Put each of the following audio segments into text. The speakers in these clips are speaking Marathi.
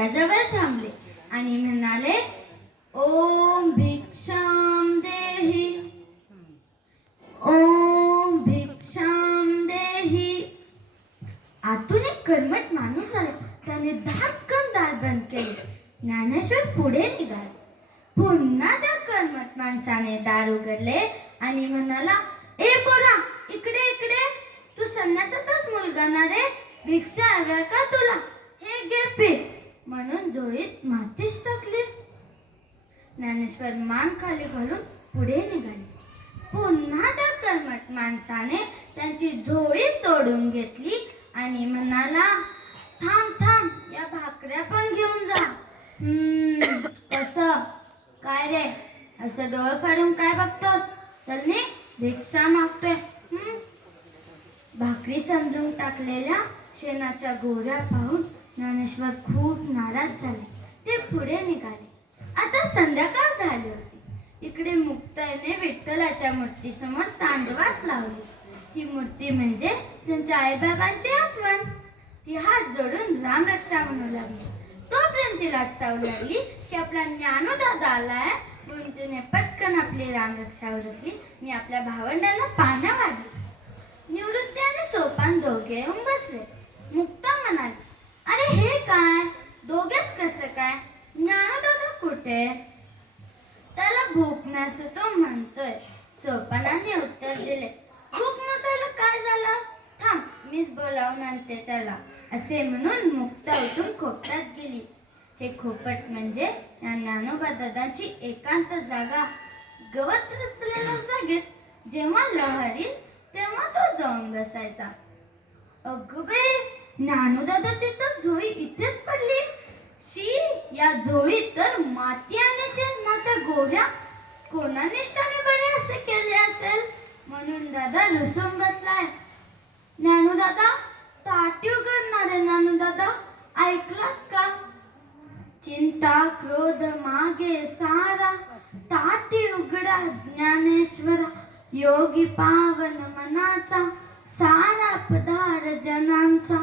घराजवळ थांबले आणि म्हणाले, ओम भिक्षाम देही, ओम भिक्षाम देही. आतून एक कर्मठ माणूस आला. त्याने धाडकन दार बंद केले. ज्ञानेश्वर पुढे निघाले. पुन्हा त्या कर्मठ माणसाने दार उघडले आणि म्हणाला, ए पोरा, इकडे इकडे. तू संन्यासाचाच मुलगा ना रे? भिक्षा हव्या का तुला? हे घे पीठ. म्हणून झोळीत मातीच टाकली. ज्ञानेश्वर मान खाली घालून पुढे निघाले. पुन्हा त्या कर्मठ माणसाने त्यांची झोळी तोडून घेतली आणि म्हणाला, थांब थांब, या भाकऱ्या पण घेऊन जा. कसं काय रे, असं डोळे फाडून काय बघतोस? चल ने, भिक्षा मागतोय. भाकरी समजून टाकलेल्या शेणाच्या गोऱ्या पाहून ज्ञानेश्वर खूप नाराज झाले. ते पुढे निघाले. आता संध्याकाळ झाली होती. इकडे मुक्ताईने विठ्ठलाच्या मूर्तीसमोर सांडवात लावली. ही मूर्ती म्हणजे त्यांच्या आईबाबांची आठवण. ती हात जोडून रामरक्षा म्हणू लागली. तोपर्यंत तिला चावू लागली की आपला ज्ञानोदादा आलाय, म्हणून तिने पटकन आपली रामरक्षा उरकली आणि आपल्या भावंडांना पानं वाढली. निवृत्ती आणि सोपान दोघे येऊन बसले. मुक्ता म्हणाली, अरे हे काय, दोघेच कसं काय? ज्ञानोदादा कुठे? त्याला भूक नसते तो म्हणतोय. सोपानाने उत्तर दिले, भूक नसायला काय झालं? थांब, मीच बोलावून आणते त्याला. असे म्हणून मुक्ता उठून खोपटात गेली. हे खोपट म्हणजे या ज्ञानोबा दादांची एकांत जागा. गवत रचलेल्या जागेत जेव्हा लहरी तेव्हा तो जाऊन बसायचा. अगं बाई, ज्ञानोदादा तिथं झोळी इथेच पडली. शी, या झोळीत तर माती आणि शेणाच्या गोऱ्या. कोणा निष्ठाने बरे असे केले असेल? म्हणून दादा रुसून बसलाय. ज्ञानोदादा, ताटी उघडणारे ज्ञानोदादा, ऐकलास का? चिंता क्रोध मागे सारा, ताटी उघडा ज्ञानेश्वरा. योगी पावन मनाचा, सारा पदार जनांचा.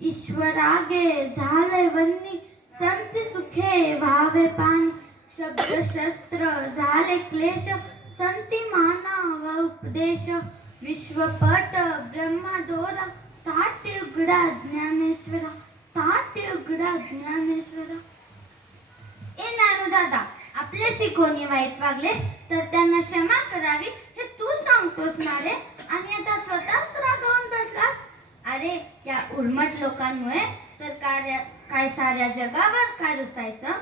ईश्वरागे झाले वन्नी, संती सुखे व्हावे पाणी. शब्द शस्त्र झाले क्लेश, संती मानावा उपदेश. विश्वपट ब्रह्मदोरा, ताटी उघडा ज्ञानेश्वरा. ताटी उघडा ज्ञानेश्वरा. ए ज्ञानोदादा, आपल्याशी कोणी वाईट वागले तर त्यांना क्षमा करावी हे तू सांगतोस ना रे? आणि आता स्वतःच रागावून बसलास. अरे, या उर्मट लोकांमुळे तर काय साऱ्या जगावर काय रुसायचं?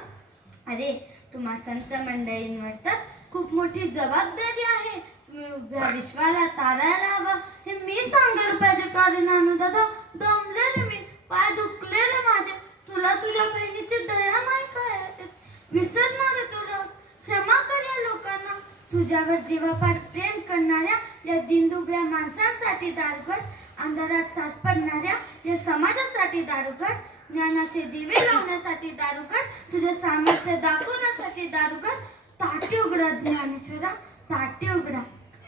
अरे, तुम्हा संत मंडळींवर तर खूप मोठी जबाबदारी आहे. तुम्ही उभ्या विश्वाला तारायला हवं हे मी सांगायला पाहिजे का रे ज्ञानोदादा? दमले रे मी, पाय दुखले रे माझे. तुला तुझ्या बहिणीची दया नाही काय? विसरणार रे तुला. क्षमा कर या लोकांना. तुझ्यावर जीवापाड प्रेम करणाऱ्या या दिनदुबळ्या माणसांसाठी दार उघड. अंधारात सास पडणाऱ्या या समाजासाठी दार उघड. ज्ञानाचे दिवे लावण्यासाठी दार उघड. तुझे सामर्थ्य दाखवण्यासाठी दार उघड. ताटी उघडा ज्ञानेश्वरा, ताटी उघडा.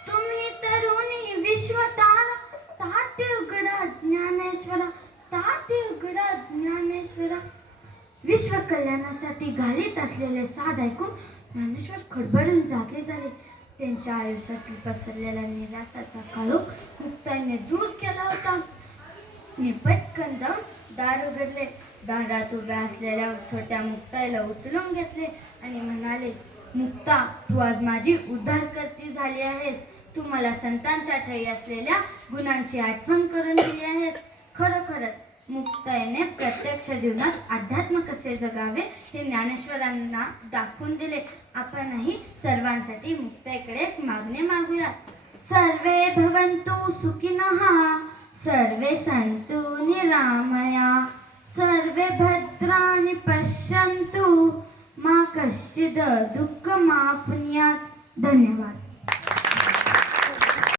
तुम्ही तरुणी विश्वतारा, ताटी उघडा ज्ञानेश्वरा. ताटी उघडा ज्ञानेश्वरा. विश्व कल्याणासाठी घालीत असलेले साध ऐकून ज्ञानेश्वर खडबडून जागे झाले. त्यांच्या आयुष्यातील पसरलेला निराशाचा काळोख मुक्ताईने दूर केला होता. मी पटकन जाऊन दार उघडले. दारात उभ्या असलेल्या छोट्या मुक्ताईला उचलून घेतले आणि म्हणाले, मुक्ता, तू आज माझी उद्धारकर्ती झाली आहेस. तू मला संतांच्या ठायी असलेल्या गुणांची आठवण करून दिली आहेस. खरोखरच मुक्ताईने प्रत्यक्ष जीवनात अध्यात्म कसे जगावे हे ज्ञानेश्वरांना दाखवून दिले. आपणही सर्वांसाठी मुक्ताईकडे एक मागणे मागूया. सर्वे भवन्तु सुखिनः, सर्वे सन्तु निरामया, सर्वे भद्राणि पश्यन्तु, मा कश्चित् दुःखमाप्नुयात्. धन्यवाद.